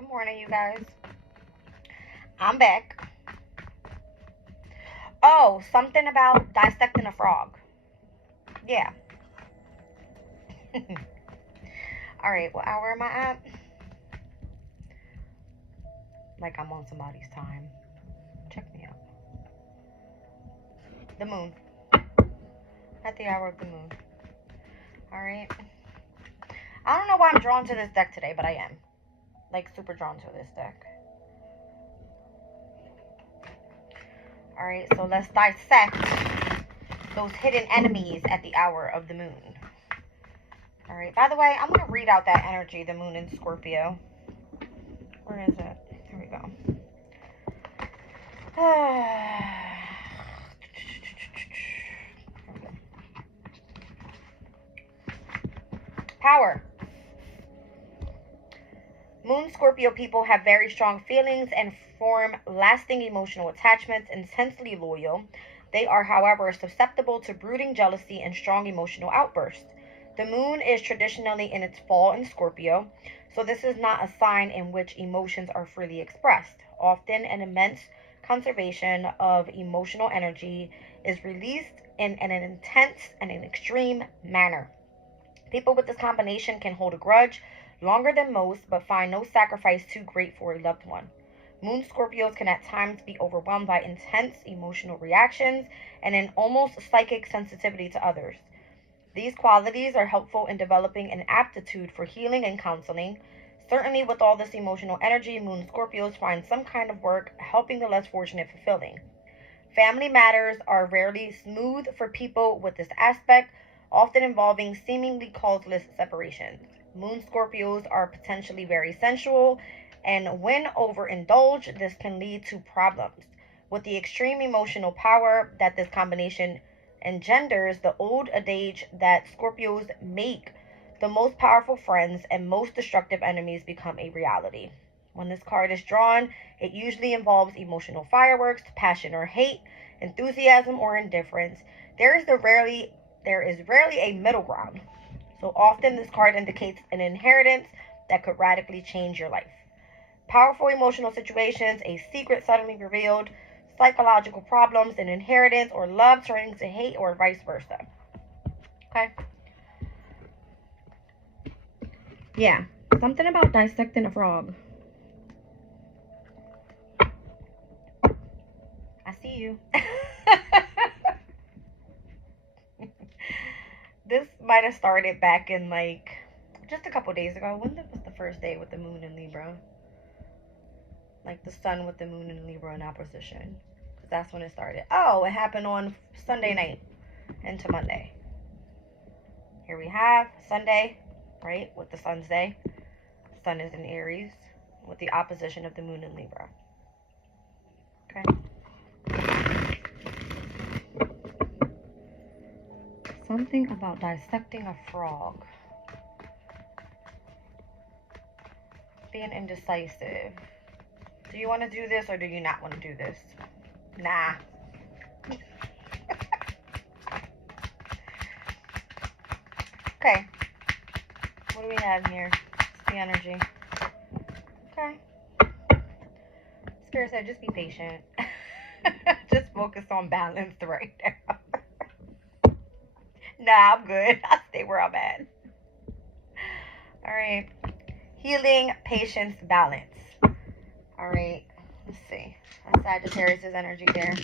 Good morning, you guys. I'm back. Oh, something about dissecting a frog. Yeah. All right, what hour am I at? Like I'm on somebody's time. Check me out. The moon. At the hour of the moon. All right. I don't know why I'm drawn to this deck today, but I am. Like super drawn to this deck. All right, so let's dissect those hidden enemies at the hour of the moon. All right, by the way, I'm going to read out that energy, the moon in Scorpio. Where is it? Here we go. Power. Moon Scorpio people have very strong feelings and form lasting emotional attachments, intensely loyal. They are, however, susceptible to brooding jealousy and strong emotional outbursts. The moon is traditionally in its fall in Scorpio, so this is not a sign in which emotions are freely expressed. Often, an immense conservation of emotional energy is released in an intense and an extreme manner. People with this combination can hold a grudge longer than most, but find no sacrifice too great for a loved one. Moon Scorpios can at times be overwhelmed by intense emotional reactions and an almost psychic sensitivity to others. These qualities are helpful in developing an aptitude for healing and counseling. Certainly, with all this emotional energy, Moon Scorpios find some kind of work helping the less fortunate fulfilling. Family matters are rarely smooth for people with this aspect, often involving seemingly causeless separations. Moon Scorpios are potentially very sensual, and when overindulged, this can lead to problems. With the extreme emotional power that this combination engenders, the old adage that Scorpios make the most powerful friends and most destructive enemies become a reality. When this card is drawn, it usually involves emotional fireworks, passion or hate, enthusiasm or indifference. There is rarely a middle ground. So often this card indicates an inheritance that could radically change your life. Powerful emotional situations, a secret suddenly revealed, psychological problems, an inheritance, or love turning to hate, or vice versa. Okay? Yeah. Something about dissecting a frog. I see you. This might have started back in like just a couple days ago. When was the first day with the moon in Libra? Like the sun with the moon in Libra in opposition. Because that's when it started. Oh, it happened on Sunday night into Monday. Here we have Sunday, right? With the sun's day. Sun is in Aries with the opposition of the moon in Libra. Okay. Something about dissecting a frog. Being indecisive. Do you want to do this or do you not want to do this? Nah. Okay. What do we have here? It's the energy. Okay. Spirit said just be patient. Just focus on balance right now. Nah, I'm good. I'll stay where I'm at. Alright. Healing, patience, balance. Alright. Let's see. That's Sagittarius' energy there.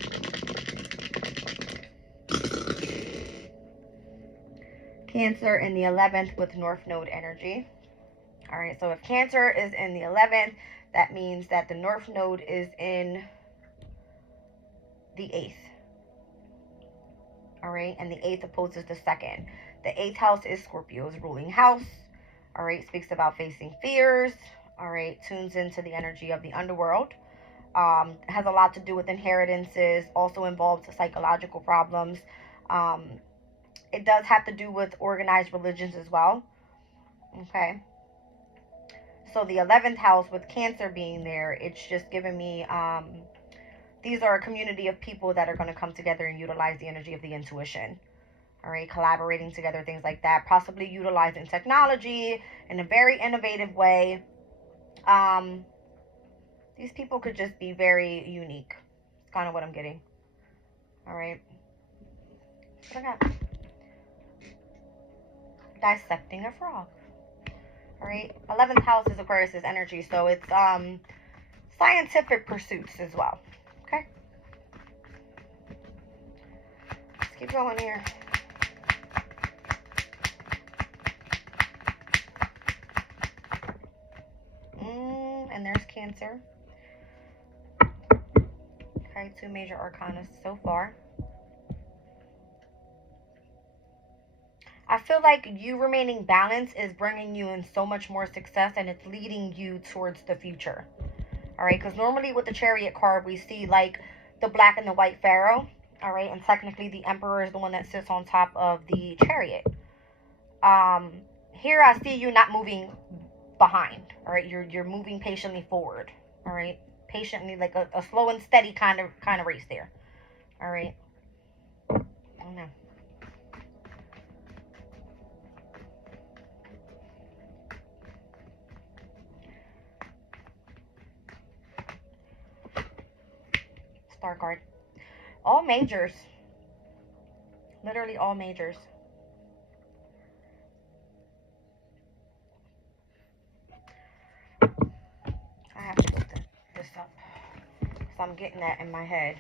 Cancer in the 11th with North Node energy. Alright, so if Cancer is in the 11th, that means that the North Node is in the 8th. Alright, and the 8th opposes the 2nd. The 8th house is Scorpio's ruling house. Alright, speaks about facing fears. Alright, tunes into the energy of the underworld. Has a lot to do with inheritances, also involves psychological problems. It does have to do with organized religions as well. Okay. So the 11th house with Cancer being there, it's just giving me, these are a community of people that are going to come together and utilize the energy of the intuition. All right, collaborating together, things like that. Possibly utilizing technology in a very innovative way. These people could just be very unique. It's kind of what I'm getting. All right. What I got? Dissecting a frog. All right. 11th house is Aquarius' energy, so it's scientific pursuits as well. Okay. Let's keep going here. And there's Cancer. Okay, 2 major arcana so far. I feel like you remaining balanced is bringing you in so much more success, and it's leading you towards the future. All right, because normally with the Chariot card, we see like the black and the white pharaoh. All right, and technically the Emperor is the one that sits on top of the Chariot. Here I see you not moving behind. All right, you're moving patiently forward. All right, patiently, like a slow and steady kind of race there. All right. Oh no. Star card. All majors. Literally all majors. I have to look this up. So I'm getting that in my head.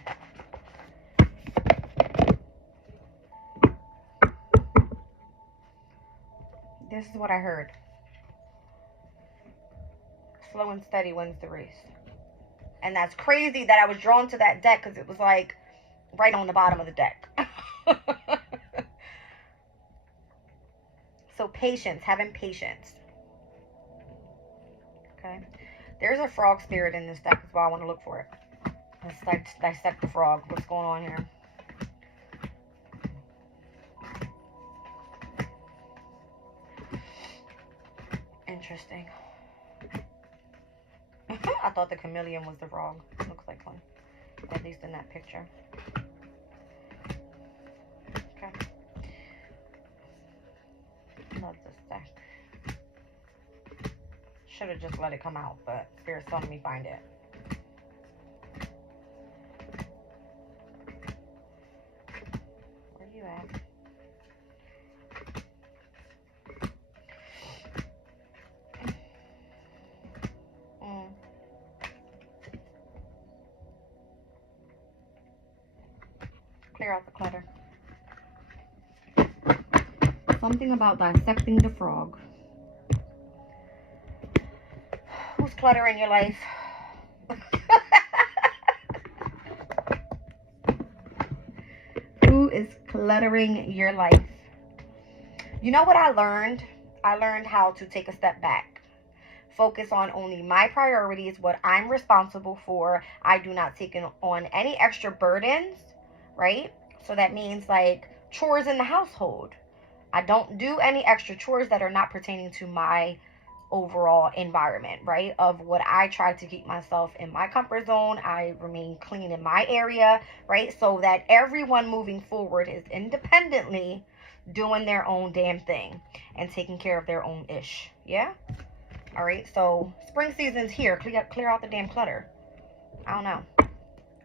This is what I heard. Slow and steady wins the race. And that's crazy that I was drawn to that deck because it was like right on the bottom of the deck. So patience, having patience. Okay. There's a frog spirit in this deck as well. I want to look for it. Let's dissect the frog. What's going on here? Interesting. I thought the chameleon was the frog. Looks like one. At least in that picture. Okay. Love this deck. Should have just let it come out, but Spirit's telling me find it. Where you at? Clear out the clutter. Something about dissecting the frog. Who's cluttering your life? Who is cluttering your life? You know what I learned? I learned how to take a step back. Focus on only my priorities, what I'm responsible for. I do not take on any extra burdens, right? So that means like chores in the household. I don't do any extra chores that are not pertaining to my overall environment, right? Of what I try to keep myself in my comfort zone. I remain clean in my area, right? So that everyone moving forward is independently doing their own damn thing and taking care of their own ish. Yeah? All right. So spring season's here. Clear out the damn clutter. I don't know.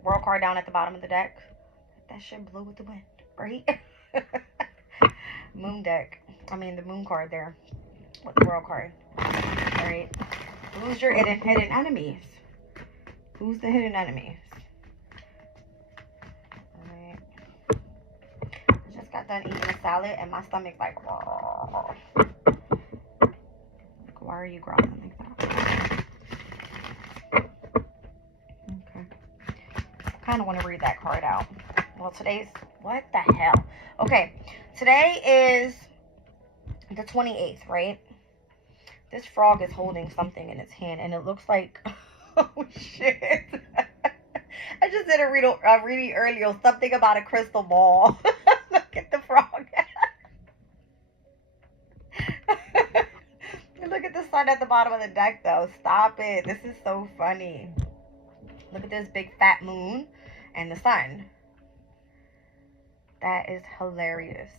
World card down at the bottom of the deck. That shit blew with the wind, right? Moon deck. I mean the moon card there. What's the world card? Alright. Who's your hidden enemies? Who's the hidden enemies? Alright. I just got done eating a salad and my stomach's like, why are you growling like that? Okay. I kind of want to read that card out. Well, today's, what the hell? Okay. Today is the 28th, right? This frog is holding something in its hand, and it looks like, oh shit. I just did a reading earlier, something about a crystal ball. Look at the frog. Look at the sun at the bottom of the deck, though. Stop it. This is so funny. Look at this big fat moon and the sun. That is hilarious.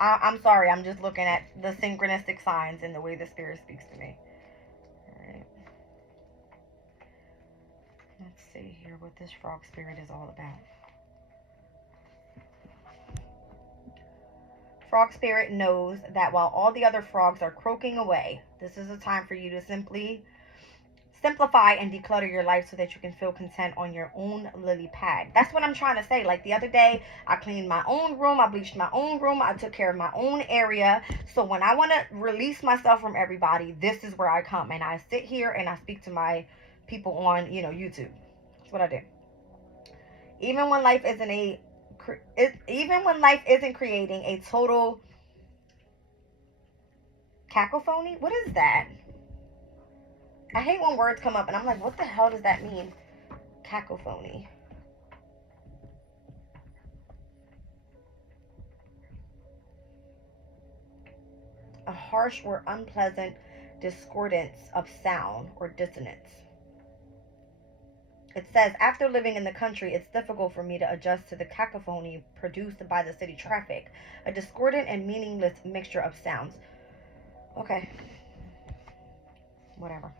I'm sorry, I'm just looking at the synchronistic signs and the way the spirit speaks to me. Alright. Let's see here what this frog spirit is all about. Frog spirit knows that while all the other frogs are croaking away, this is a time for you to simply simplify and declutter your life so that you can feel content on your own lily pad. That's what I'm trying to say. Like the other day, I cleaned my own room, I bleached my own room, I took care of my own area. So when I want to release myself from everybody, this is where I come and I sit here and I speak to my people on, YouTube. That's what I do. Even when life isn't creating a total cacophony. What is that? I hate when words come up and I'm like, what the hell does that mean? Cacophony. A harsh or unpleasant discordance of sound or dissonance. It says, after living in the country, it's difficult for me to adjust to the cacophony produced by the city traffic. A discordant and meaningless mixture of sounds. Okay. Whatever.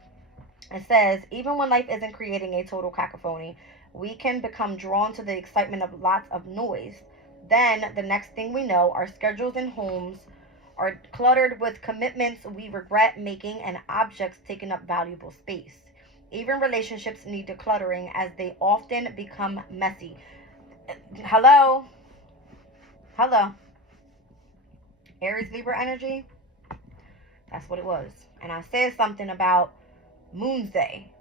It says, even when life isn't creating a total cacophony, we can become drawn to the excitement of lots of noise. Then, the next thing we know, our schedules and homes are cluttered with commitments we regret making and objects taking up valuable space. Even relationships need decluttering as they often become messy. Hello? Aries Libra energy? That's what it was. And I said something about Moon's Day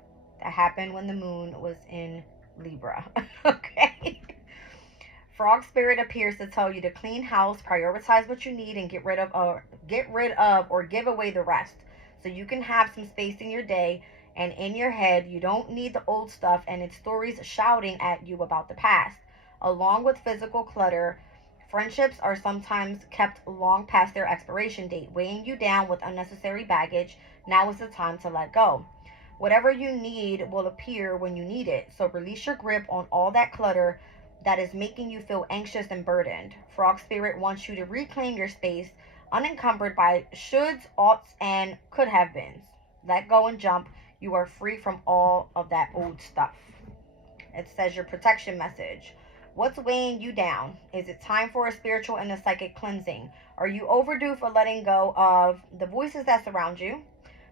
that happened when the moon was in Libra. Okay. Frog spirit appears to tell you to clean house, prioritize what you need, and get rid of or give away the rest, so you can have some space in your day and in your head. You don't need the old stuff and its stories shouting at you about the past. Along with physical clutter, friendships are sometimes kept long past their expiration date, weighing you down with unnecessary baggage. Now is the time to let go. Whatever you need will appear when you need it, so release your grip on all that clutter that is making you feel anxious and burdened. Frog spirit wants you to reclaim your space, unencumbered by shoulds, oughts, and could have beens. Let go and jump. You are free from all of that old stuff. It says your protection message. What's weighing you down? Is it time for a spiritual and a psychic cleansing? Are you overdue for letting go of the voices that surround you?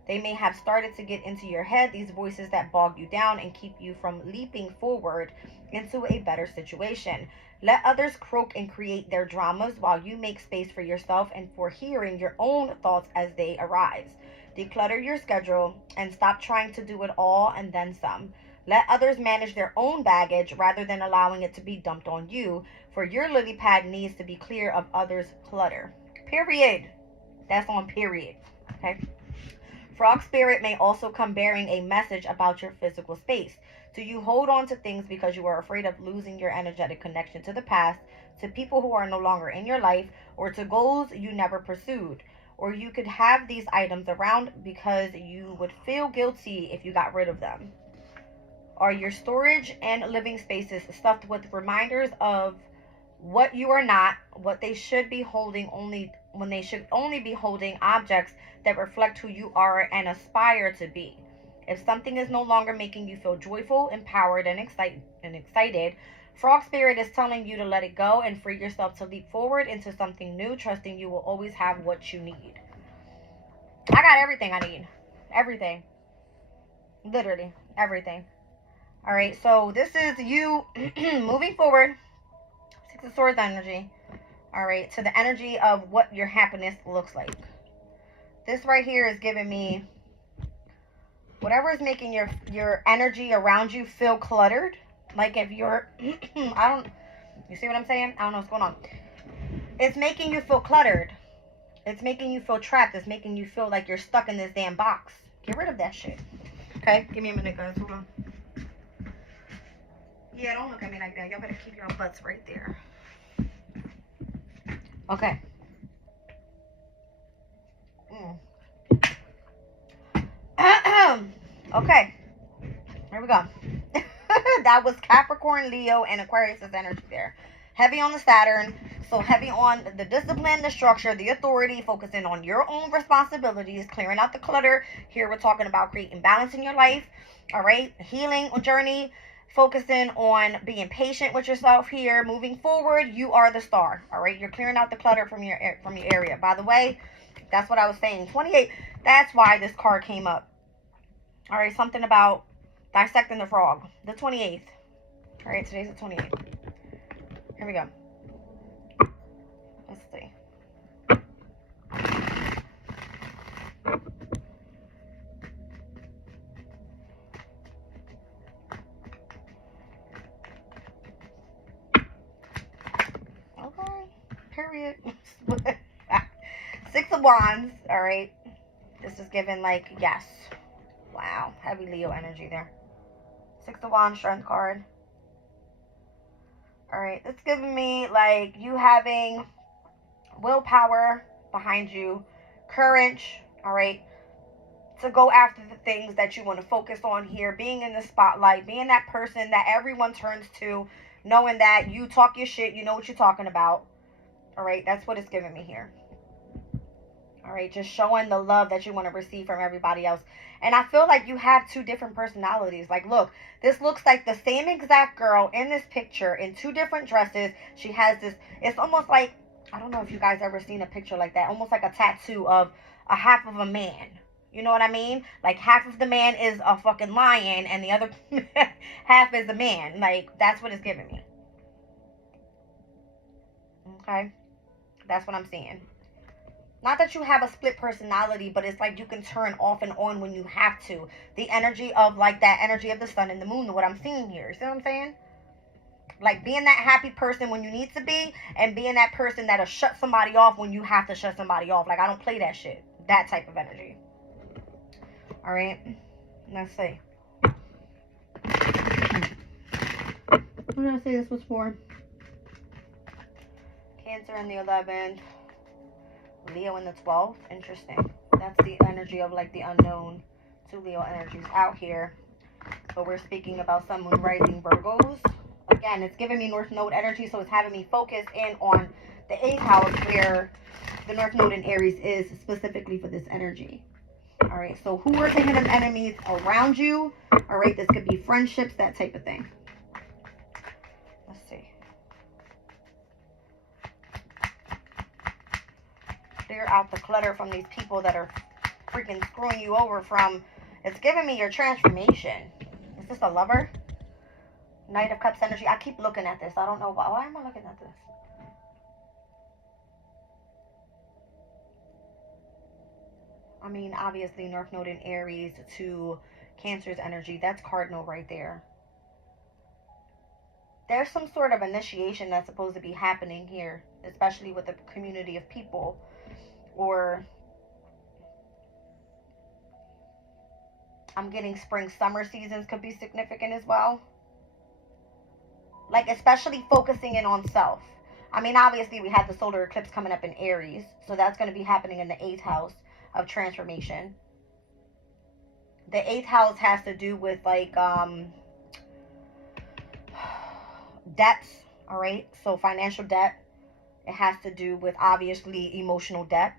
They may have started to get into your head, these voices that bog you down and keep you from leaping forward into a better situation. Let others croak and create their dramas while you make space for yourself and for hearing your own thoughts as they arise. Declutter your schedule and stop trying to do it all and then some. Let others manage their own baggage rather than allowing it to be dumped on you, for your lily pad needs to be clear of others' clutter. Period. That's on period. Okay? Frog spirit may also come bearing a message about your physical space. Do you hold on to things because you are afraid of losing your energetic connection to the past, to people who are no longer in your life, or to goals you never pursued? Or you could have these items around because you would feel guilty if you got rid of them. Are your storage and living spaces stuffed with reminders of what you are not, what they should be holding only when they should only be holding objects that reflect who you are and aspire to be? If something is no longer making you feel joyful, empowered, and excited, Frog Spirit is telling you to let it go and free yourself to leap forward into something new, trusting you will always have what you need. I got everything I need. Everything. Literally, everything. All right, so this is you moving forward. Six of Swords energy. All right, to the energy of what your happiness looks like. This right here is giving me whatever is making your energy around you feel cluttered. Like if you're, you see what I'm saying? I don't know what's going on. It's making you feel cluttered. It's making you feel trapped. It's making you feel like you're stuck in this damn box. Get rid of that shit. Okay, give me a minute, guys. Hold on. Yeah, don't look at me like that. Y'all better keep your butts right there. Okay. Okay. Here we go. That was Capricorn, Leo, and Aquarius' energy there. Heavy on the Saturn. So heavy on the discipline, the structure, the authority, focusing on your own responsibilities, clearing out the clutter. Here we're talking about creating balance in your life. All right, healing journey, focusing on being patient with yourself here. Moving forward, you are the star. All right, you're clearing out the clutter from your area. By the way, that's what I was saying. 28. That's why this card came up. All right, something about dissecting the frog. The 28th. All right, today's the 28th. Here we go. Let's see. Okay. Period. 6 of Wands. All right. This is giving like, yes. Wow. Heavy Leo energy there. 6 of Wands, strength card. All right. It's giving me like you having willpower behind you, courage. All right. To go after the things that you want to focus on here, being in the spotlight, being that person that everyone turns to, knowing that you talk your shit, you know what you're talking about. All right, that's what it's giving me here. All right, just showing the love that you want to receive from everybody else. And I feel like you have 2 different personalities. Like, look, this looks like the same exact girl in this picture in 2 different dresses. She has this, it's almost like, I don't know if you guys ever seen a picture like that, almost like a tattoo of a half of a man. You know what I mean? Like, half of the man is a fucking lion and the other half is a man. Like, that's what it's giving me. Okay? That's what I'm seeing. Not that you have a split personality, but it's like you can turn off and on when you have to. The energy of, like, that energy of the sun and the moon, what I'm seeing here. See what I'm saying? Like, being that happy person when you need to be, and being that person that'll shut somebody off when you have to shut somebody off. Like, I don't play that shit. That type of energy. All right, let's see. What did I say this was for? Cancer in the 11th, Leo in the 12th. Interesting. That's the energy of like the unknown. 2 Leo energies out here. But we're speaking about Sun, Moon, Rising, Virgos. Again, it's giving me North Node energy, so it's having me focus in on the 8th house where the North Node in Aries is specifically for this energy. All right, so who are thinking of enemies around you? All right, this could be friendships, that type of thing. Let's see. Clear out the clutter from these people that are freaking screwing you over from, it's giving me your transformation. Is this a lover? Knight of Cups energy. I keep looking at this. I don't know why. Why am I looking at this? I mean, obviously, North Node in Aries to Cancer's energy. That's cardinal right there. There's some sort of initiation that's supposed to be happening here, especially with the community of people. Or I'm getting spring, summer seasons could be significant as well. Like, especially focusing in on self. I mean, obviously, we have the solar eclipse coming up in Aries. So that's going to be happening in the 8th house of transformation. The 8th house has to do with like debts. All right, so financial debt. It has to do with obviously emotional debt.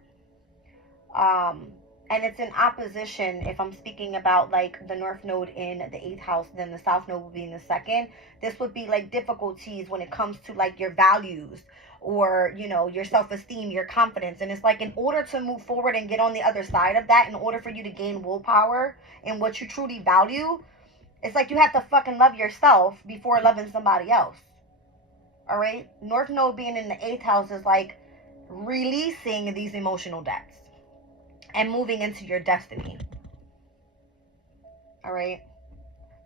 And it's in opposition. If I'm speaking about like the North Node in the 8th house, then the South Node would be in the 2nd. This would be like difficulties when it comes to like your values, or, you know, your self-esteem, your confidence. And it's like, in order to move forward and get on the other side of that, in order for you to gain willpower in what you truly value, it's like you have to fucking love yourself before loving somebody else. All right? North Node being in the 8th house is like releasing these emotional debts and moving into your destiny. All right?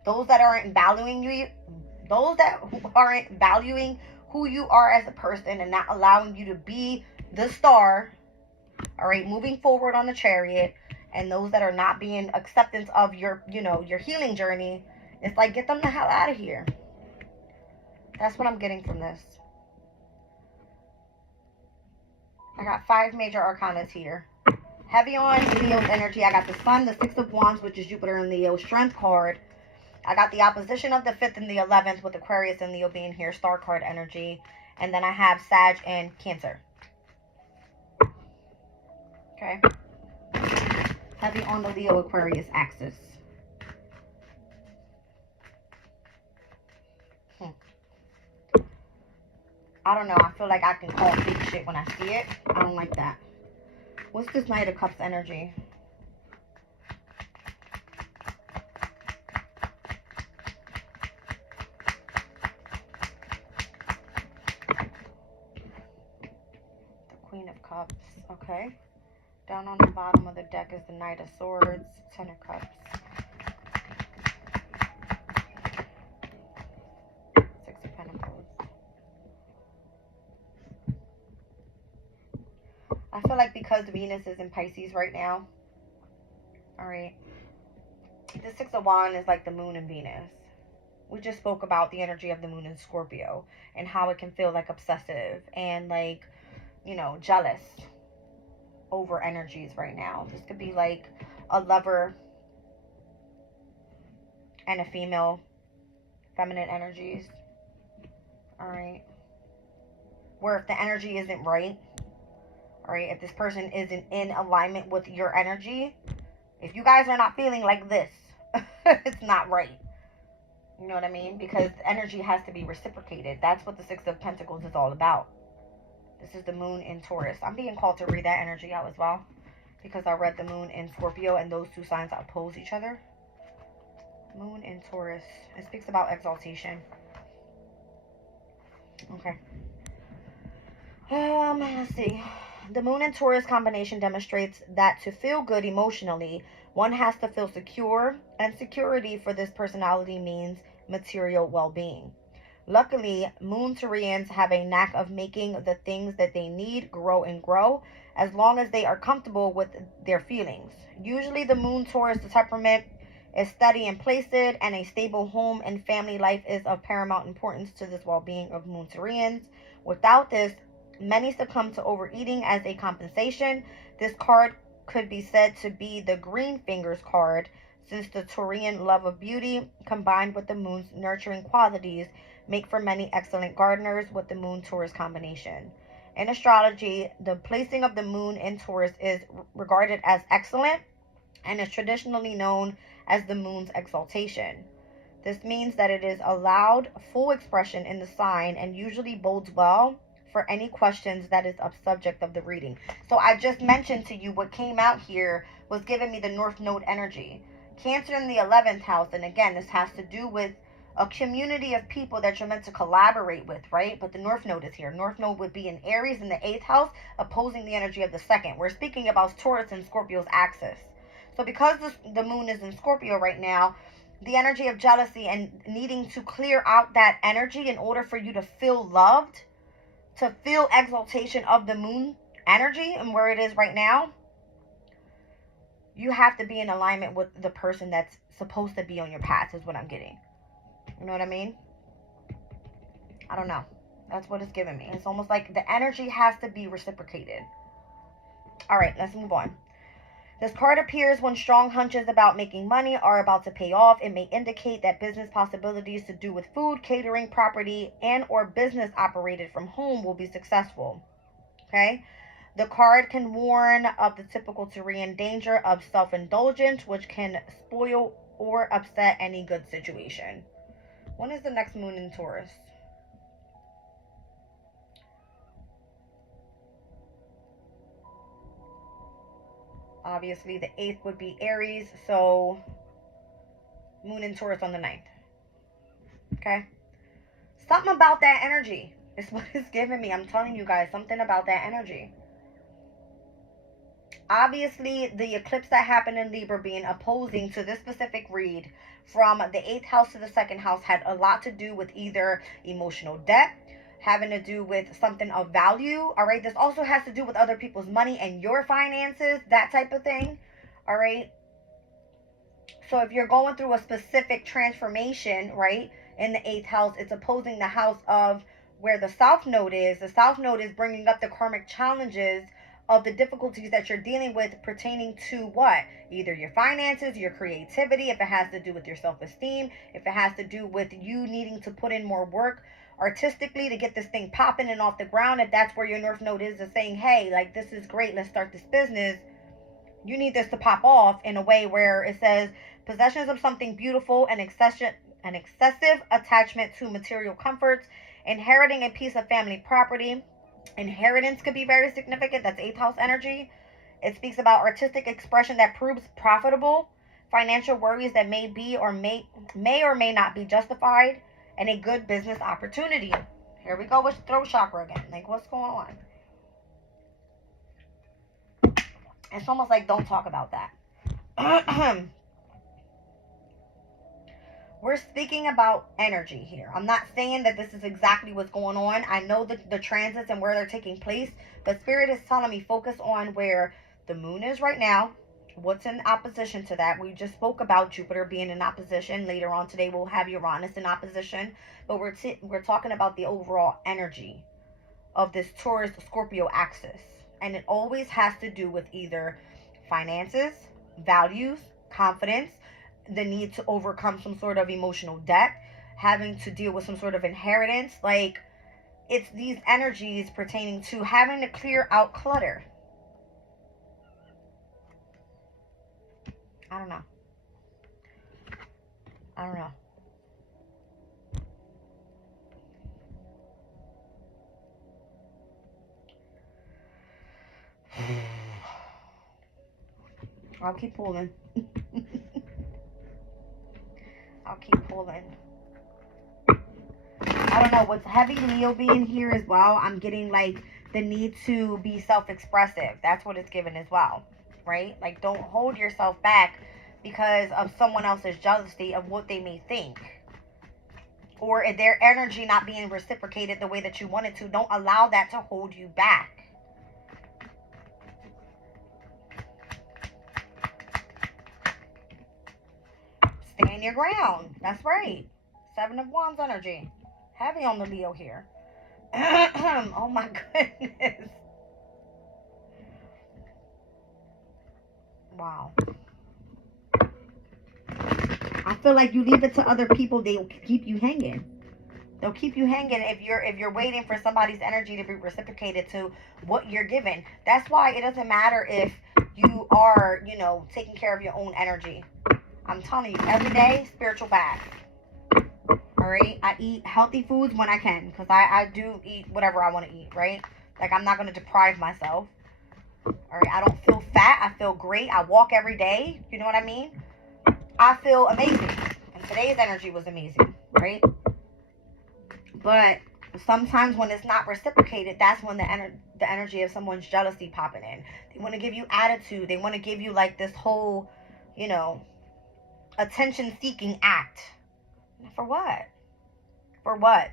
Those that aren't valuing you, those that aren't valuing who you are as a person and not allowing you to be the star, all right, moving forward on the chariot, and those that are not being acceptance of your, you know, your healing journey, it's like, get them the hell out of here. That's what I'm getting from this. I got 5 major arcanas here. Heavy on Leo's energy. I got the Sun, the 6 of Wands, which is Jupiter and Leo, strength card. I got the opposition of the 5th and the 11th with Aquarius and Leo being here, star card energy. And then I have Sag and Cancer. Okay. Heavy on the Leo Aquarius axis. I don't know. I feel like I can call fake shit when I see it. I don't like that. What's this Knight of Cups energy? The Queen of Cups. Okay. Down on the bottom of the deck is the Knight of Swords. Ten of Cups. Six of Pentacles. I feel like because Venus is in Pisces right now. Alright. The Six of Wands is like the moon in Venus. We just spoke about the energy of the moon in Scorpio. And how it can feel like obsessive. And like, you know, jealous over energies right now. This could be like a lover and a female, feminine energies. Alright. Where if the energy isn't right, alright, if this person isn't in alignment with your energy, if you guys are not feeling like this, it's not right. You know what I mean? Because energy has to be reciprocated. That's what the Six of Pentacles is all about. This is the moon in Taurus. I'm being called to read that energy out as well. Because I read the moon in Scorpio and those two signs oppose each other. Moon in Taurus. It speaks about exaltation. Okay. Let's see. The moon and Taurus combination demonstrates that to feel good emotionally, one has to feel secure, and security for this personality means material well-being. Luckily, Moon Taurians have a knack of making the things that they need grow and grow, as long as they are comfortable with their feelings. Usually the Moon Taurus temperament is steady and placid, and a stable home and family life is of paramount importance to this well-being of Moon Taurians. Without this, many succumb to overeating as a compensation. This card could be said to be the green fingers card, since the Taurian love of beauty combined with the moon's nurturing qualities make for many excellent gardeners with the moon Taurus combination. In astrology, the placing of the moon in Taurus is regarded as excellent and is traditionally known as the moon's exaltation. This means that it is allowed full expression in the sign and usually bodes well for any questions that is a subject of the reading. So I just mentioned to you what came out here was giving me the North Node energy. Cancer in the 11th house, and again, this has to do with a community of people that you're meant to collaborate with, right? But the North Node is here. North Node would be in Aries in the 8th house, opposing the energy of the 2nd. We're speaking about Taurus and Scorpio's axis. So because the moon is in Scorpio right now, the energy of jealousy and needing to clear out that energy in order for you to feel loved, to feel exaltation of the moon energy and where it is right now, you have to be in alignment with the person that's supposed to be on your path is what I'm getting. You know what I mean? I don't know. That's what it's giving me. It's almost like the energy has to be reciprocated. All right, let's move on. This card appears when strong hunches about making money are about to pay off. It may indicate that business possibilities to do with food, catering, property, and or business operated from home will be successful. Okay? The card can warn of the typical Taurian danger of self-indulgence, which can spoil or upset any good situation. When is the next moon in Taurus? Obviously, the 8th would be Aries, so moon in Taurus on the 9th. Okay? Something about that energy is what it's giving me. I'm telling you guys, something about that energy. Obviously, the eclipse that happened in Libra being opposing to this specific read from the 8th house to the 2nd house had a lot to do with either emotional debt, having to do with something of value. All right, this also has to do with other people's money and your finances, that type of thing. All right, so if you're going through a specific transformation, right, in the 8th house, it's opposing the house of where the South Node is. The South Node is bringing up the karmic challenges of the difficulties that you're dealing with pertaining to what? Either your finances, your creativity, if it has to do with your self-esteem, if it has to do with you needing to put in more work artistically to get this thing popping and off the ground. If that's where your North Node is saying, hey, like, this is great, let's start this business, you need this to pop off in a way where it says possessions of something beautiful and excessive attachment to material comforts, inheriting a piece of family property. Inheritance could be very significant. That's 8th house energy. It speaks about artistic expression that proves profitable, financial worries that may or may not be justified, and a good business opportunity. Here we go with throat chakra again. Like, what's going on? It's almost like, don't talk about that. We're speaking about energy here. I'm not saying that this is exactly what's going on. I know the transits and where they're taking place, but Spirit is telling me focus on where the moon is right now. What's in opposition to that? We just spoke about Jupiter being in opposition. Later on today, we'll have Uranus in opposition. But we're talking about the overall energy of this Taurus-Scorpio axis. And it always has to do with either finances, values, confidence, the need to overcome some sort of emotional debt, having to deal with some sort of inheritance. Like, it's these energies pertaining to having to clear out clutter. I don't know. I'll keep pulling. I don't know, what's heavy Leo being here as well, I'm getting like the need to be self-expressive. That's what it's given as well, right? Like, don't hold yourself back because of someone else's jealousy of what they may think, or if their energy not being reciprocated the way that you want it to. Don't allow that to hold you back. Stand your ground. That's right. 7 of Wands energy. Heavy on the Leo here. Oh my goodness. Wow. I feel like you leave it to other people, they'll keep you hanging. They'll keep you hanging if you're waiting for somebody's energy to be reciprocated to what you're given. That's why it doesn't matter if you are, taking care of your own energy. I'm telling you, every day, spiritual bath. Alright? I eat healthy foods when I can, because I do eat whatever I want to eat, right? Like, I'm not going to deprive myself. Alright? I don't feel fat. I feel great. I walk every day. You know what I mean? I feel amazing. And today's energy was amazing, right? But sometimes when it's not reciprocated, that's when the energy of someone's jealousy popping in. They want to give you attitude. They want to give you like this whole, attention-seeking act. For what? For what?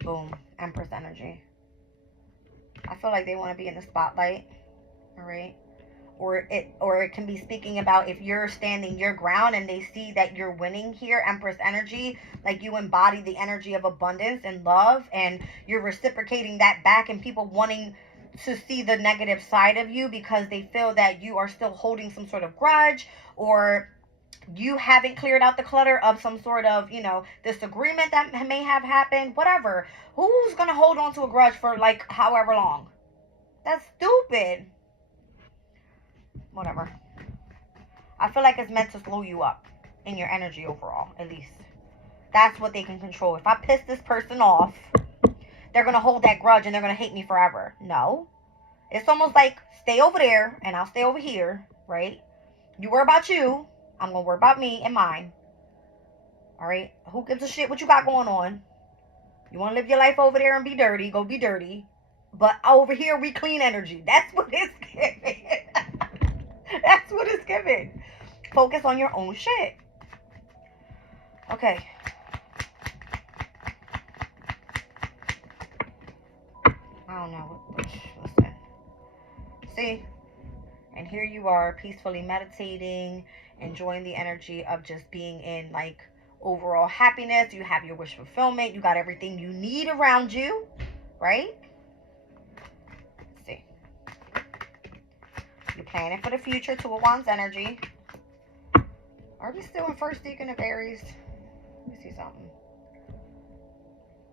Boom. Empress energy. I feel like they want to be in the spotlight. Alright? Or it can be speaking about if you're standing your ground and they see that you're winning here, Empress energy, like you embody the energy of abundance and love, and you're reciprocating that back, and people wanting to see the negative side of you because they feel that you are still holding some sort of grudge, or you haven't cleared out the clutter of some sort of, disagreement that may have happened, whatever. Who's gonna hold on to a grudge for like however long? That's stupid. Whatever. I feel like it's meant to slow you up in your energy overall, at least. That's what they can control. If I piss this person off, they're going to hold that grudge and they're going to hate me forever. No. It's almost like, stay over there and I'll stay over here, right? You worry about you. I'm going to worry about me and mine. Alright? Who gives a shit what you got going on? You want to live your life over there and be dirty, go be dirty. But over here, we clean energy. That's what it's giving. That's what it's giving. Focus on your own shit. Okay. I don't know. Listen. See? And here you are, peacefully meditating, enjoying the energy of just being in, like, overall happiness. You have your wish fulfillment. You got everything you need around you, right? Let's see. You're planning for the future. Two of Wands energy. Are we still in first decan of Aries? Let me see something.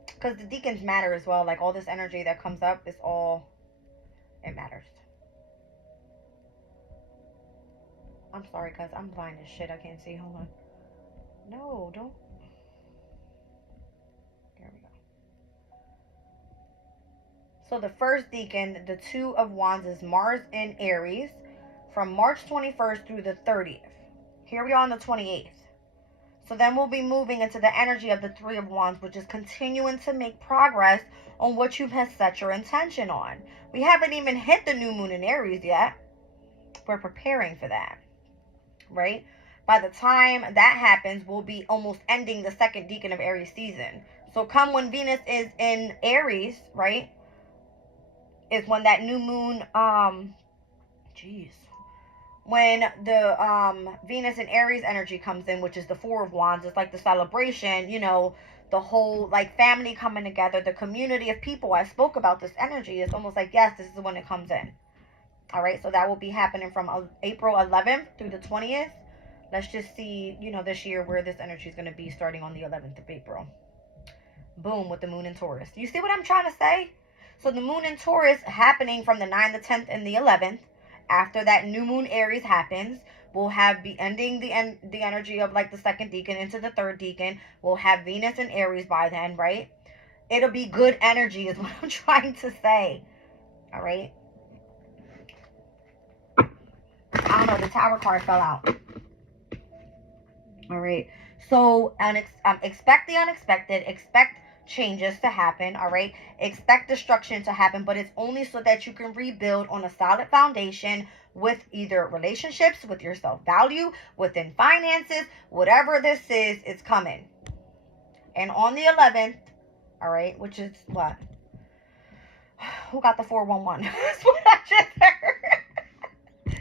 Because the deacons matter as well. Like all this energy that comes up is all, it matters. I'm sorry, guys. I'm blind as shit. I can't see. Hold on. No, don't. There we go. So the first decan, the Two of Wands, is Mars in Aries from March 21st through the 30th. Here we are on the 28th. So then we'll be moving into the energy of the Three of Wands, which is continuing to make progress on what you have set your intention on. We haven't even hit the new moon in Aries yet. We're preparing for that, right? By the time that happens, we'll be almost ending the second decan of Aries season. So come when Venus is in Aries, right, is when that new moon, when the Venus and Aries energy comes in, which is the Four of Wands. It's like the celebration, you know, the whole like family coming together, the community of people. I spoke about this energy. It's almost like, yes, this is when it comes in. All right, so that will be happening from April 11th through the 20th. Let's just see, you know, this year where this energy is going to be starting on the 11th of April. Boom, with the moon in Taurus. You see what I'm trying to say? So the moon in Taurus happening from the 9th, the 10th, and the 11th. After that new moon Aries happens, we'll have be ending the energy of like the second decan into the third decan. We'll have Venus in Aries by then, right? It'll be good energy is what I'm trying to say. All right. I don't know. The Tower card fell out. All right. So expect the unexpected. Expect changes to happen. All right. Expect destruction to happen, but it's only so that you can rebuild on a solid foundation with either relationships, with your self-value, within finances, whatever this is, it's coming. And on the 11th, all right, which is what? Who got the 411? That's what I just heard.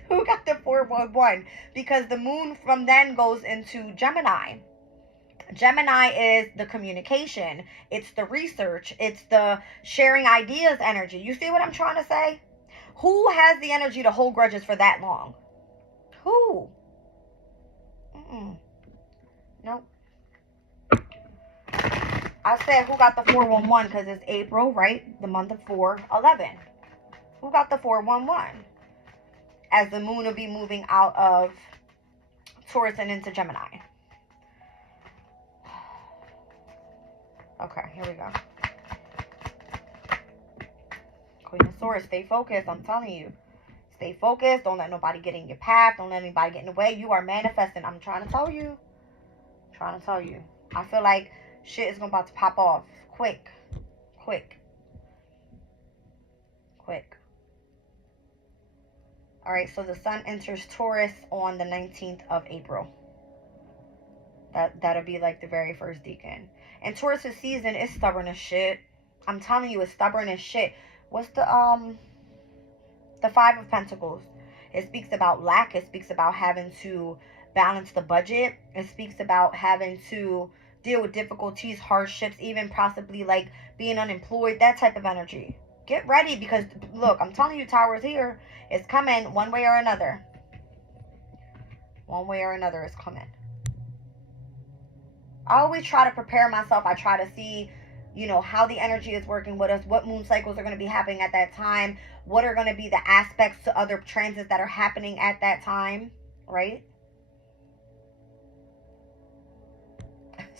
Who got the 411? Because the moon from then goes into Gemini. Gemini is the communication. It's the research. It's the sharing ideas energy. You see what I'm trying to say? Who has the energy to hold grudges for that long? Who? Nope. I said who got the 411 because it's April, right? The month of 4/11. Who got the 411? As the moon will be moving out of Taurus and into Gemini. Okay, here we go. Queen of Swords, stay focused. I'm telling you. Stay focused. Don't let nobody get in your path. Don't let anybody get in the way. You are manifesting. I'm trying to tell you. I feel like shit is about to pop off. Quick. Alright, so the sun enters Taurus on the 19th of April. That'll be like the very first decan. And Taurus's season is stubborn as shit. I'm telling you, it's stubborn as shit. What's the Five of Pentacles? It speaks about lack. It speaks about having to balance the budget. It speaks about having to deal with difficulties, hardships, even possibly like being unemployed, that type of energy. Get ready because, look, I'm telling you, Tower's here. It's coming one way or another. One way or another is coming. I always try to prepare myself. I try to see, you know, how the energy is working with us, what moon cycles are going to be happening at that time, what are going to be the aspects to other transits that are happening at that time, right?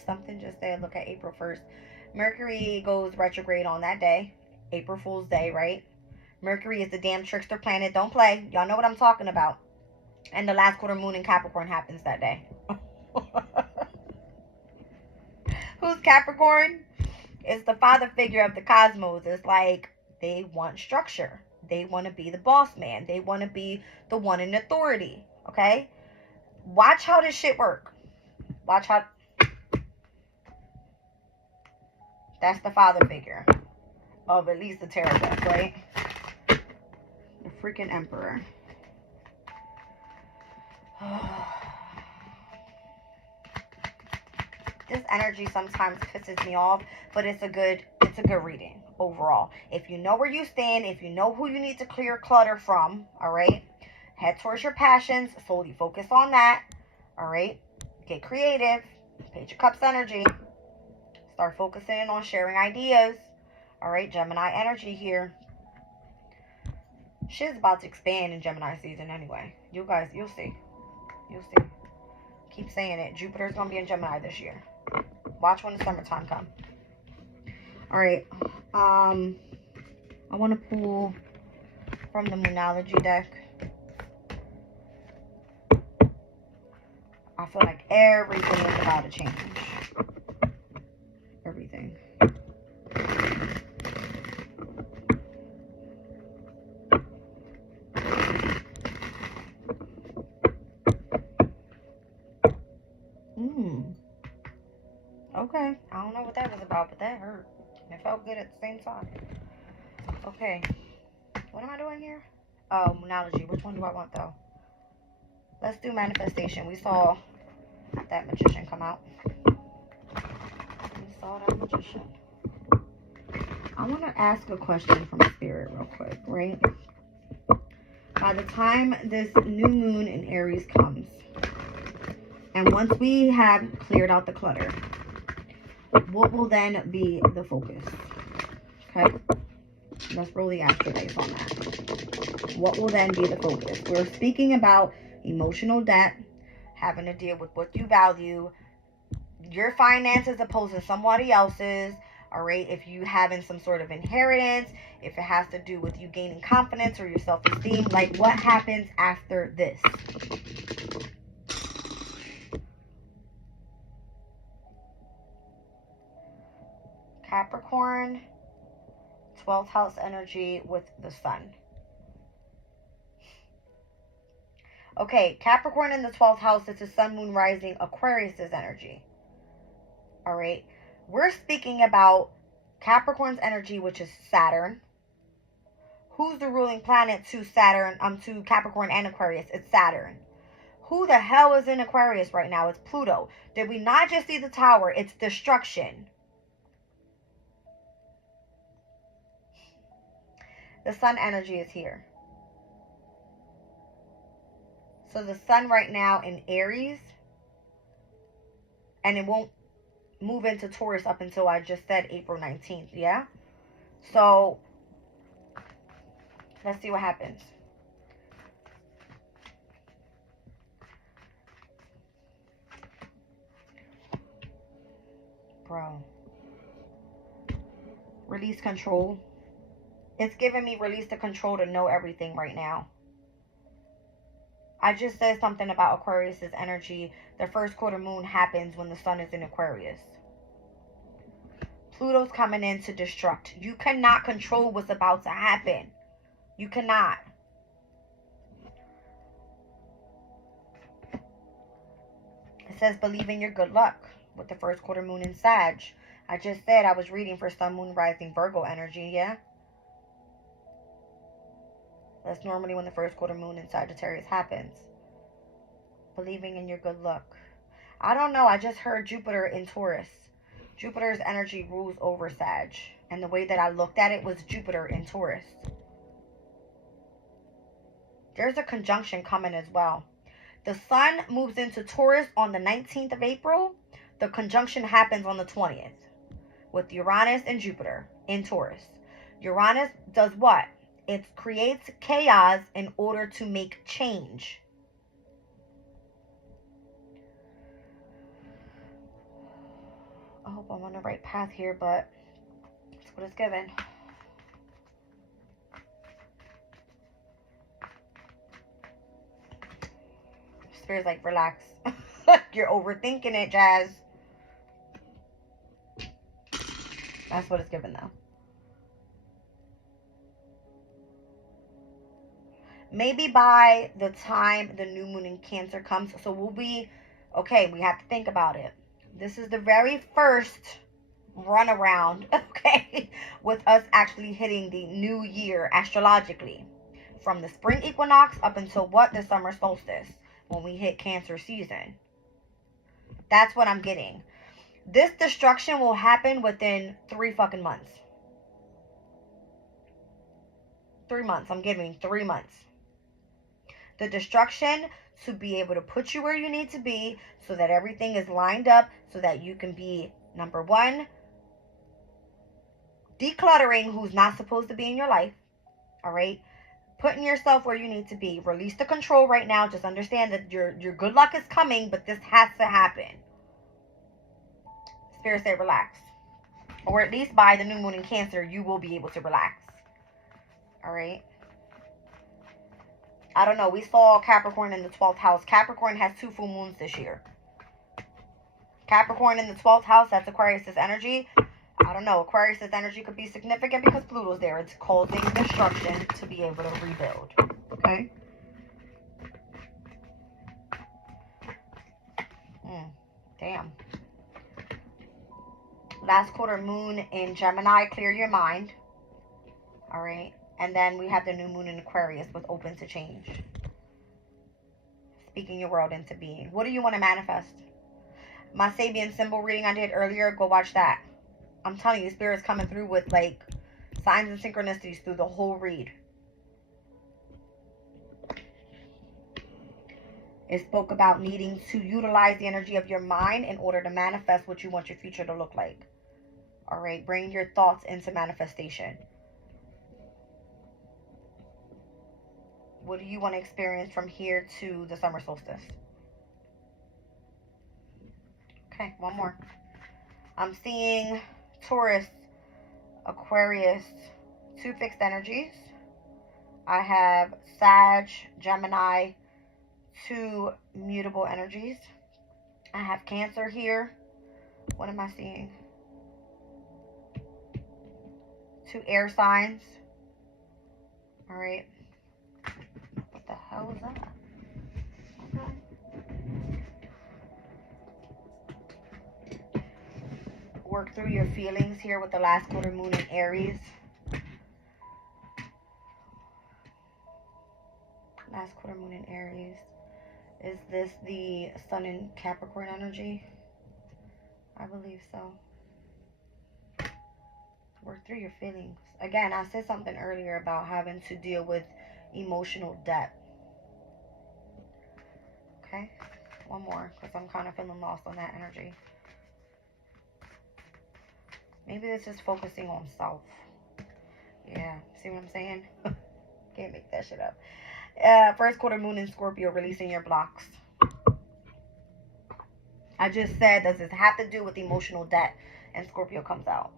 Something just said, look at April 1st. Mercury goes retrograde on that day, April Fool's Day, right? Mercury is the damn trickster planet. Don't play. Y'all know what I'm talking about. And the last quarter moon in Capricorn happens that day. Who's Capricorn? It's the father figure of the cosmos. It's like they want structure. They want to be the boss man. They want to be the one in authority. Okay? Watch how this shit work. Watch how. That's the father figure of at least the tarot deck, right? The freaking emperor. This energy sometimes pisses me off, but it's a good reading overall. If you know where you stand, if you know who you need to clear clutter from, all right, head towards your passions, solely focus on that, all right, get creative, Page of Cups energy, start focusing on sharing ideas, all right, Gemini energy here. Shit's about to expand in Gemini season anyway. You guys, you'll see. You'll see. Keep saying it. Jupiter's going to be in Gemini this year. Watch when the summertime comes. Alright. I want to pull from the Moonology deck. I feel like everything is about to change. Everything. Okay. I don't know what that was about, but that hurt. And it felt good at the same time. Okay. What am I doing here? Oh, Moonology. Which one do I want, though? Let's do manifestation. We saw that magician come out. We saw that magician. I want to ask a question from Spirit real quick, right? By the time this new moon in Aries comes, and once we have cleared out the clutter, what will then be the focus? Okay? Let's roll the astro base on that. What will then be the focus? We're speaking about emotional debt, having to deal with what you value, your finances opposed to somebody else's, all right? If you having some sort of inheritance, if it has to do with you gaining confidence or your self-esteem, like what happens after this? Capricorn, 12th house energy with the sun. Okay, Capricorn in the 12th house, this is sun, moon, rising, Aquarius's energy. All right. We're speaking about Capricorn's energy, which is Saturn. Who's the ruling planet to Saturn, to Capricorn and Aquarius? It's Saturn. Who the hell is in Aquarius right now? It's Pluto. Did we not just see the tower? It's destruction. The sun energy is here. So the sun right now in Aries, and it won't move into Taurus up until I just said April 19th, yeah? So let's see what happens. Bro. Release control. It's giving me release the control to know everything right now. I just said something about Aquarius's energy. The first quarter moon happens when the sun is in Aquarius. Pluto's coming in to destruct. You cannot control what's about to happen. You cannot. It says believe in your good luck with the first quarter moon in Sag. I just said I was reading for sun, moon, rising, Virgo energy, yeah? That's normally when the first quarter moon in Sagittarius happens. Believing in your good luck. I don't know. I just heard Jupiter in Taurus. Jupiter's energy rules over Sag. And the way that I looked at it was Jupiter in Taurus. There's a conjunction coming as well. The sun moves into Taurus on the 19th of April. The conjunction happens on the 20th. With Uranus and Jupiter in Taurus. Uranus does what? It creates chaos in order to make change. I hope I'm on the right path here, but that's what it's given. Spirit's like, relax. You're overthinking it, Jazz. That's what it's given, though. Maybe by the time the new moon in Cancer comes, so we'll be, okay, we have to think about it. This is the very first run around, okay, with us actually hitting the new year astrologically. From the spring equinox up until what? The summer solstice, when we hit Cancer season. That's what I'm getting. This destruction will happen within 3 fucking months. 3 months. I'm giving 3 months. The destruction to be able to put you where you need to be so that everything is lined up so that you can be, number one, decluttering who's not supposed to be in your life. All right? Putting yourself where you need to be. Release the control right now. Just understand that your good luck is coming, but this has to happen. Spirit say relax. Or at least by the new moon in Cancer, you will be able to relax. All right? I don't know. We saw Capricorn in the 12th house. Capricorn has 2 full moons this year. Capricorn in the 12th house, that's Aquarius' energy. I don't know. Aquarius' energy could be significant because Pluto's there. It's causing destruction to be able to rebuild. Okay? Damn. Last quarter moon in Gemini, clear your mind. All right? And then we have the new moon in Aquarius with open to change. Speaking your world into being. What do you want to manifest? My Sabian symbol reading I did earlier, go watch that. I'm telling you, Spirit's coming through with like signs and synchronicities through the whole read. It spoke about needing to utilize the energy of your mind in order to manifest what you want your future to look like. All right, bring your thoughts into manifestation. What do you want to experience from here to the summer solstice? Okay, one more. I'm seeing Taurus, Aquarius, 2 fixed energies. I have Sag, Gemini, 2 mutable energies. I have Cancer here. What am I seeing? 2 air signs. All right. What the hell is that? Okay. Work through your feelings here with the last quarter moon in Aries. Last quarter moon in Aries. Is this the Sun in Capricorn energy? I believe so. Work through your feelings. Again, I said something earlier about having to deal with emotional debt. Okay? One more, because I'm kind of feeling lost on that energy. Maybe it's just focusing on self. Yeah, see what I'm saying? Can't make that shit up. First quarter moon in Scorpio, releasing your blocks. I just said, does this have to do with emotional debt? And Scorpio comes out.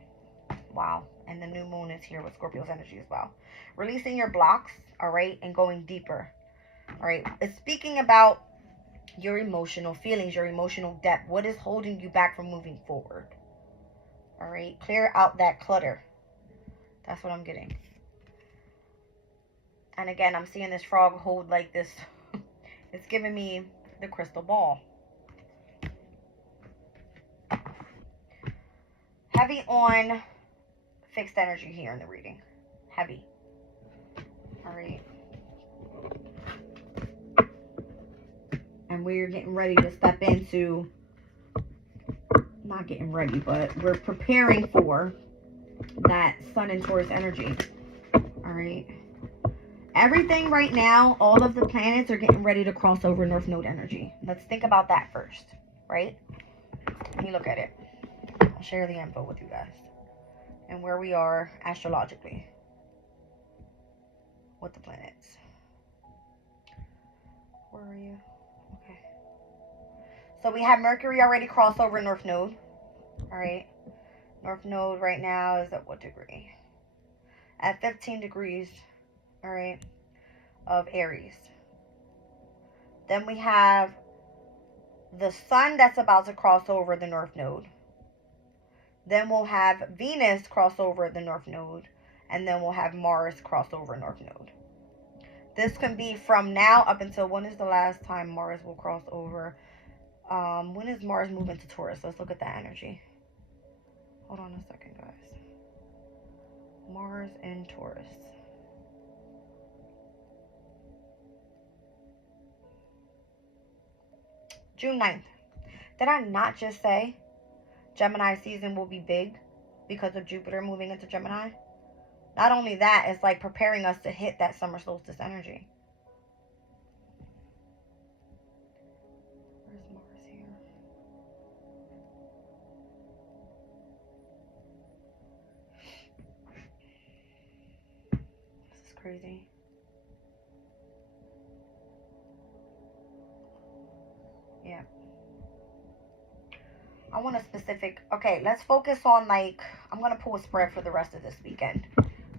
Wow. And the new moon is here with Scorpio's energy as well. Releasing your blocks, all right, and going deeper. All right. It's speaking about your emotional feelings, your emotional depth. What is holding you back from moving forward? All right. Clear out that clutter. That's what I'm getting. And again, I'm seeing this frog hold like this. It's giving me the crystal ball. Heavy on fixed energy here in the reading. Heavy. All right. And we're getting ready to step into, not getting ready, but we're preparing for that Sun and Taurus energy. All right. Everything right now, all of the planets are getting ready to cross over North Node energy. Let's think about that first, right? Let me look at it. I'll share the info with you guys and where we are astrologically with the planets. Where are you? Okay. So we have Mercury already crossed over North Node. All right. North Node right now is at what degree? At 15 degrees. All right. Of Aries. Then we have the Sun that's about to cross over the North Node. Then we'll have Venus cross over the North Node. And then we'll have Mars cross over North Node. This can be from now up until, when is the last time Mars will cross over? When is Mars moving to Taurus? Let's look at that energy. Hold on a second, guys. Mars and Taurus. June 9th. Did I not just say Gemini season will be big because of Jupiter moving into Gemini. Not only that, it's like preparing us to hit that summer solstice energy. Where's Mars here? This is crazy. Yeah. I want a specific... Okay, let's focus on, like... I'm going to pull a spread for the rest of this weekend.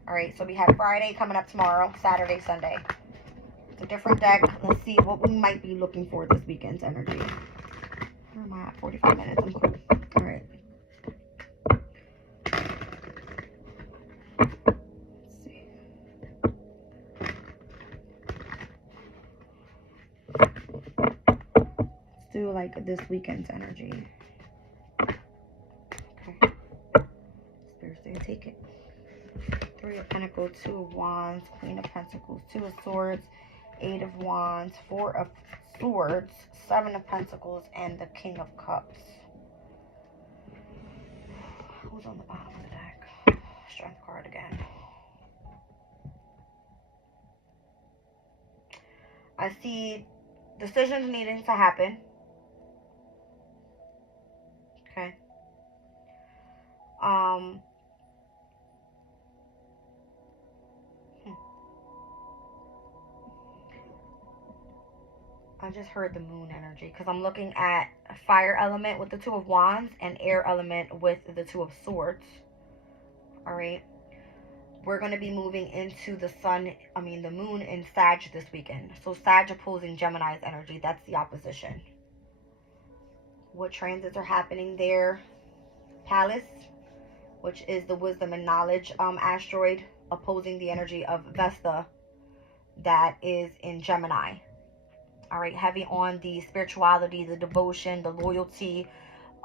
Alright, so we have Friday coming up tomorrow, Saturday, Sunday. It's a different deck. Let's see what we might be looking for this weekend's energy. Where am I at? 45 minutes. I'm cool. Alright. Let's see. Let's do, like, this weekend's energy. Okay. Spirit's gonna take it. 3 of Pentacles, 2 of Wands, Queen of Pentacles, 2 of Swords, 8 of Wands, 4 of Swords, 7 of Pentacles, and the King of Cups. Who's on the bottom of the deck? Strength card again. I see decisions needing to happen. Okay. I just heard the moon energy because I'm looking at fire element with the 2 of Wands and air element with the 2 of Swords. All right. We're going to be moving into the the moon in Sag this weekend. So Sag opposing Gemini's energy. That's the opposition. What transits are happening there? Pallas, which is the wisdom and knowledge asteroid, opposing the energy of Vesta that is in Gemini. All right, heavy on the spirituality, the devotion, the loyalty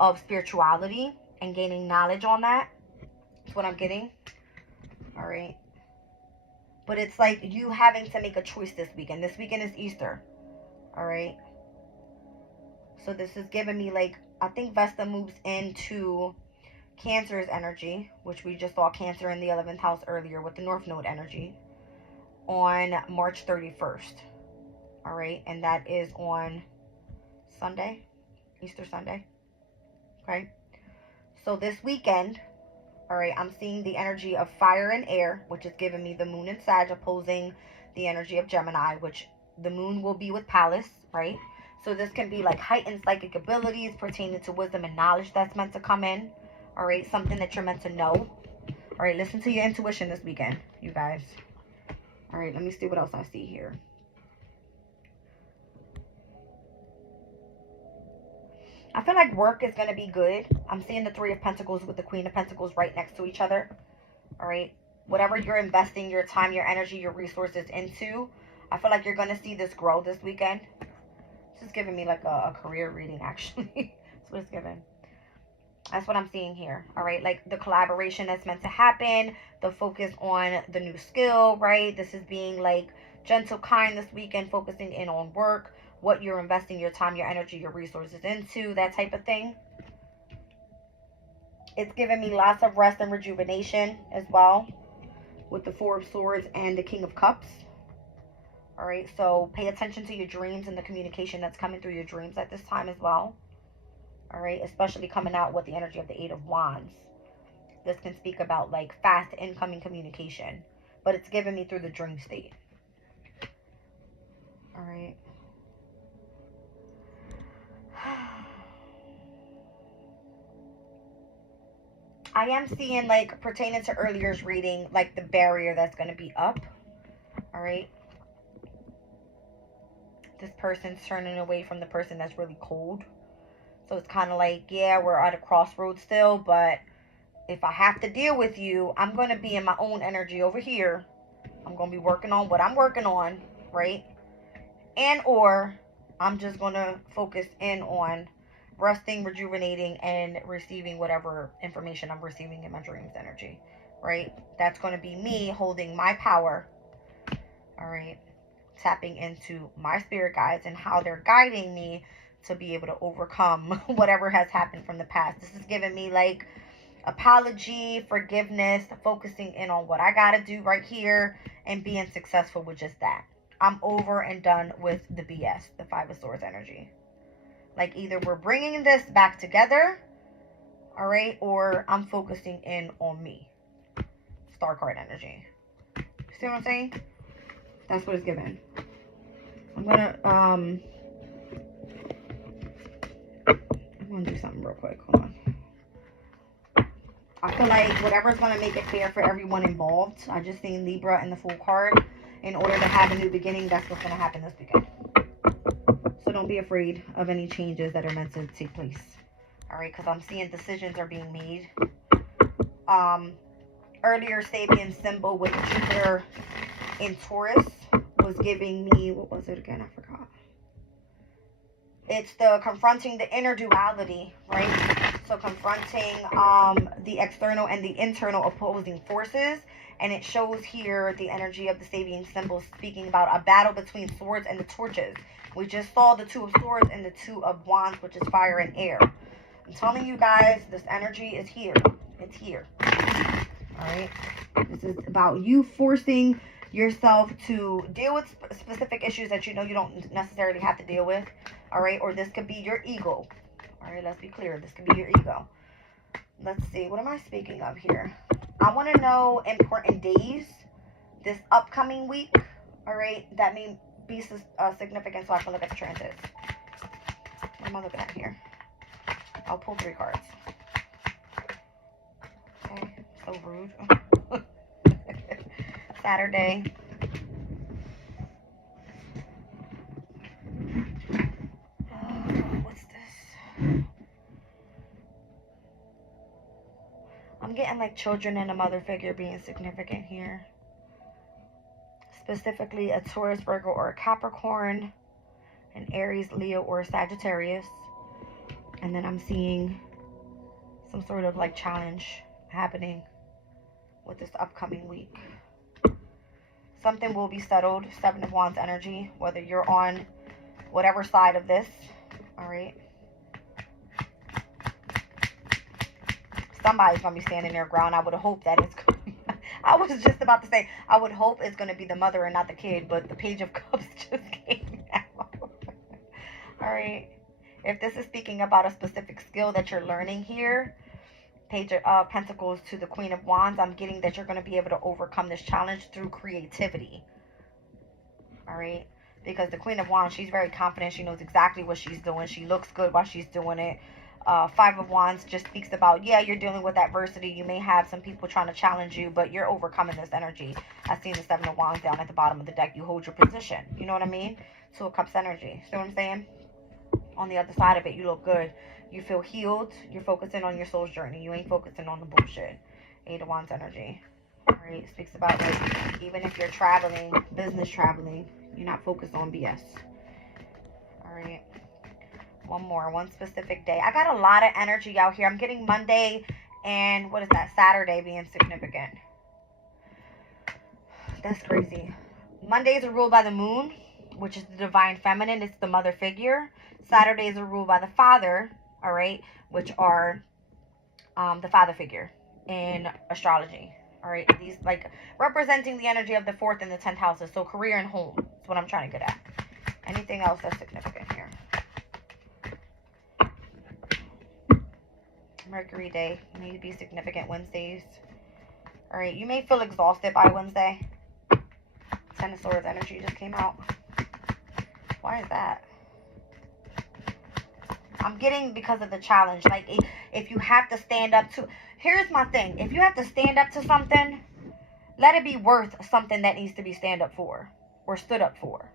of spirituality and gaining knowledge on that. That's what I'm getting. All right. But it's like you having to make a choice this weekend. This weekend is Easter. All right. So this is giving me, like, I think Vesta moves into Cancer's energy, which we just saw Cancer in the 11th house earlier with the North Node energy on March 31st. All right, and that is on Sunday, Easter Sunday. Okay, so this weekend, all right, I'm seeing the energy of fire and air, which is giving me the moon and Sag opposing the energy of Gemini, which the moon will be with Pallas, right? So this can be like heightened psychic abilities pertaining to wisdom and knowledge that's meant to come in. All right, something that you're meant to know. All right, listen to your intuition this weekend, you guys. All right, let me see what else I see here. I feel like work is going to be good. I'm seeing the 3 of Pentacles with the Queen of Pentacles right next to each other. All right. Whatever you're investing your time, your energy, your resources into, I feel like you're going to see this grow this weekend. This is giving me like a career reading, actually. That's what it's giving. That's what I'm seeing here. All right. Like the collaboration that's meant to happen, the focus on the new skill, right? This is being like gentle, kind this weekend, focusing in on work, what you're investing your time, your energy, your resources into, that type of thing. It's giving me lots of rest and rejuvenation as well with the 4 of Swords and the King of Cups. All right, so pay attention to your dreams and the communication that's coming through your dreams at this time as well. All right, especially coming out with the energy of the 8 of Wands. This can speak about like fast incoming communication, but it's giving me through the dream state. All right. I am seeing, like, pertaining to earlier's reading, like, the barrier that's going to be up. All right. This person's turning away from the person that's really cold. So it's kind of like, yeah, we're at a crossroads still, but if I have to deal with you, I'm going to be in my own energy over here. I'm going to be working on what I'm working on, right? And or I'm just going to focus in on resting, rejuvenating, and receiving whatever information I'm receiving in my dreams energy, right? That's going to be me holding my power, all right? Tapping into my spirit guides and how they're guiding me to be able to overcome whatever has happened from the past. This is giving me like apology, forgiveness, focusing in on what I gotta do right here and being successful with just that. I'm over and done with the BS, the Five of Swords energy. Like either we're bringing this back together, all right, or I'm focusing in on me. Star card energy. See what I'm saying? That's what it's given. I'm gonna do something real quick. Hold on. I feel like whatever's gonna make it fair for everyone involved. I just seen Libra and the Fool card. In order to have a new beginning, that's what's gonna happen this weekend. So don't be afraid of any changes that are meant to take place. All right, because I'm seeing decisions are being made. Earlier Sabian symbol with Jupiter in Taurus was giving me, what was it again? I forgot. It's the confronting the inner duality, right? So confronting the external and the internal opposing forces. And it shows here the energy of the Sabian symbol speaking about a battle between swords and the torches. We just saw the Two of Swords and the Two of Wands, which is fire and air. I'm telling you guys, this energy is here. It's here. Alright? This is about you forcing yourself to deal with specific issues that you know you don't necessarily have to deal with. Alright? Or this could be your ego. Alright, let's be clear. This could be your ego. Let's see. What am I speaking of here? I want to know important days this upcoming week. Alright? That may be significant so I can look at the transits. What am I looking at here? I'll pull 3 cards. Okay. So rude. Saturday. What's this? I'm getting like children and a mother figure being significant here. Specifically a Taurus, Virgo, or a Capricorn. An Aries, Leo, or a Sagittarius. And then I'm seeing some sort of like challenge happening with this upcoming week. Something will be settled. 7 of Wands energy. Whether you're on whatever side of this. Alright. Somebody's going to be standing their ground. I would hope that it's going to be, I was just about to say, I would hope it's going to be the mother and not the kid. But the Page of Cups just came out. Alright. If this is speaking about a specific skill that you're learning here, Page of Pentacles to the Queen of Wands, I'm getting that you're going to be able to overcome this challenge through creativity. Alright? Because the Queen of Wands, she's very confident. She knows exactly what she's doing. She looks good while she's doing it. 5 of Wands just speaks about, yeah, you're dealing with adversity. You may have some people trying to challenge you, but you're overcoming this energy. I've seen the 7 of Wands down at the bottom of the deck. You hold your position. You know what I mean? 2 of Cups energy. See what I'm saying? On the other side of it, you look good. You feel healed. You're focusing on your soul's journey. You ain't focusing on the bullshit. 8 of Wands energy. Alright, it speaks about like, even if you're traveling, business traveling, you're not focused on BS. Alright. One more. One specific day. I got a lot of energy out here. I'm getting Monday and what is that? Saturday being significant. That's crazy. Mondays are ruled by the moon, which is the divine feminine. It's the mother figure. Saturdays are ruled by the father, all right, which are the father figure in astrology, all right. These like representing the energy of the 4th and the 10th houses. So career and home. That's what I'm trying to get at. Anything else that's significant here? Mercury day may be significant Wednesdays. All right, you may feel exhausted by Wednesday. 10 of Swords energy just came out. Why is that? I'm getting because of the challenge. Like, if you have to stand up to... Here's my thing. If you have to stand up to something, let it be worth something that needs to be stand up for. Or stood up for.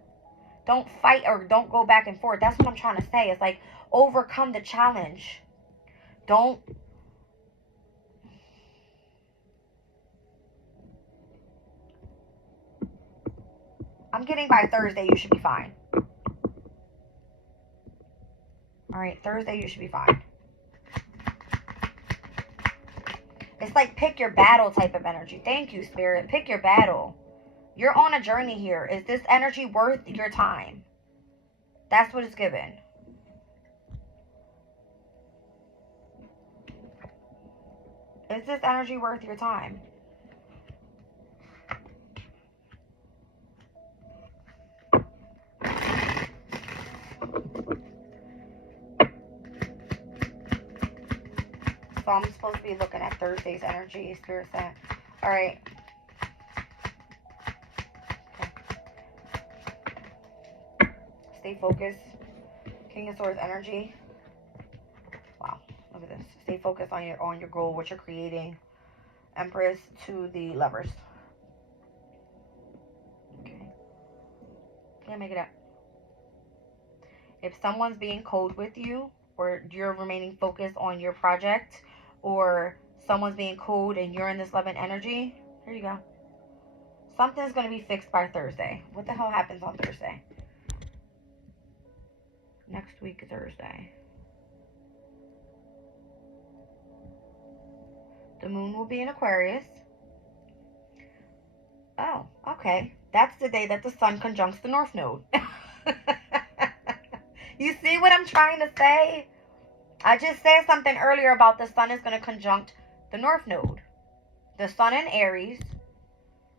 Don't fight or don't go back and forth. That's what I'm trying to say. It's like, overcome the challenge. Don't... I'm getting by Thursday, you should be fine. Alright, Thursday, you should be fine. It's like pick your battle type of energy. Thank you, Spirit. Pick your battle. You're on a journey here. Is this energy worth your time? That's what it's given. Is this energy worth your time? So I'm supposed to be looking at Thursday's energy, Spirit said. All right. Okay. Stay focused. King of Swords energy. Wow, look at this. Stay focused on your goal, what you're creating. Empress to the Lovers. Okay. Can't make it up. If someone's being cold with you, or you're remaining focused on your project, or someone's being cold and you're in this loving energy, here you go. Something's going to be fixed by Thursday. What the hell happens on Thursday? Next week, Thursday. The moon will be in Aquarius. Oh, okay. That's the day that the sun conjuncts the North Node. You see what I'm trying to say? I just said something earlier about the sun is going to conjunct the North Node. The sun in Aries.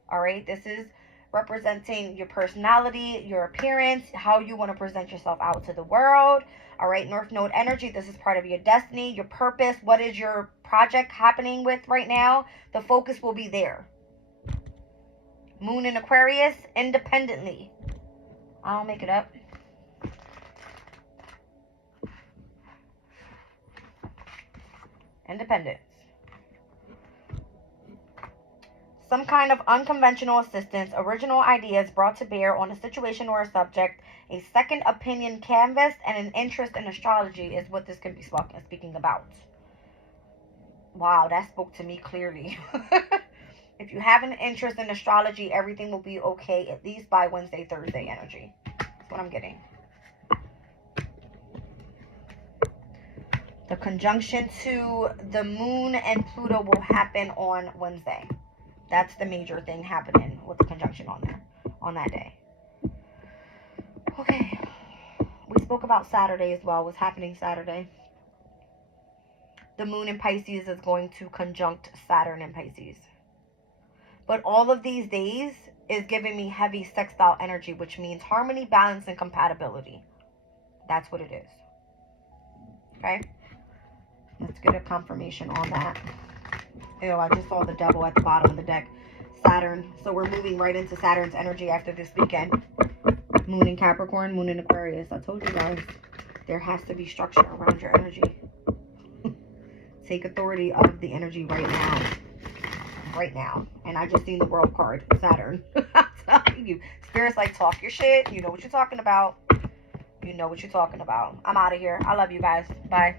All right. This is representing your personality, your appearance, how you want to present yourself out to the world. All right. North Node energy. This is part of your destiny, your purpose. What is your project happening with right now? The focus will be there. Moon in Aquarius, independently. I don't make it up. Independence. Some kind of unconventional assistance, original ideas brought to bear on a situation or a subject, a second opinion canvassed, and an interest in astrology is what this can be speaking about. Wow, that spoke to me clearly. If you have an interest in astrology, everything will be okay, at least by Wednesday, Thursday energy. That's what I'm getting. The conjunction to the moon and Pluto will happen on Wednesday. That's the major thing happening with the conjunction on that day. Okay. We spoke about Saturday as well. What's happening Saturday? The moon in Pisces is going to conjunct Saturn in Pisces. But all of these days is giving me heavy sextile energy, which means harmony, balance, and compatibility. That's what it is. Okay? Let's get a confirmation on that. Ew, I just saw the devil at the bottom of the deck. Saturn. So we're moving right into Saturn's energy after this weekend. Moon in Capricorn, Moon in Aquarius. I told you guys, there has to be structure around your energy. Take authority of the energy right now. Right now. And I just seen the World card, Saturn. I'm telling you. Spirits like, talk your shit. You know what you're talking about. You know what you're talking about. I'm out of here. I love you guys. Bye.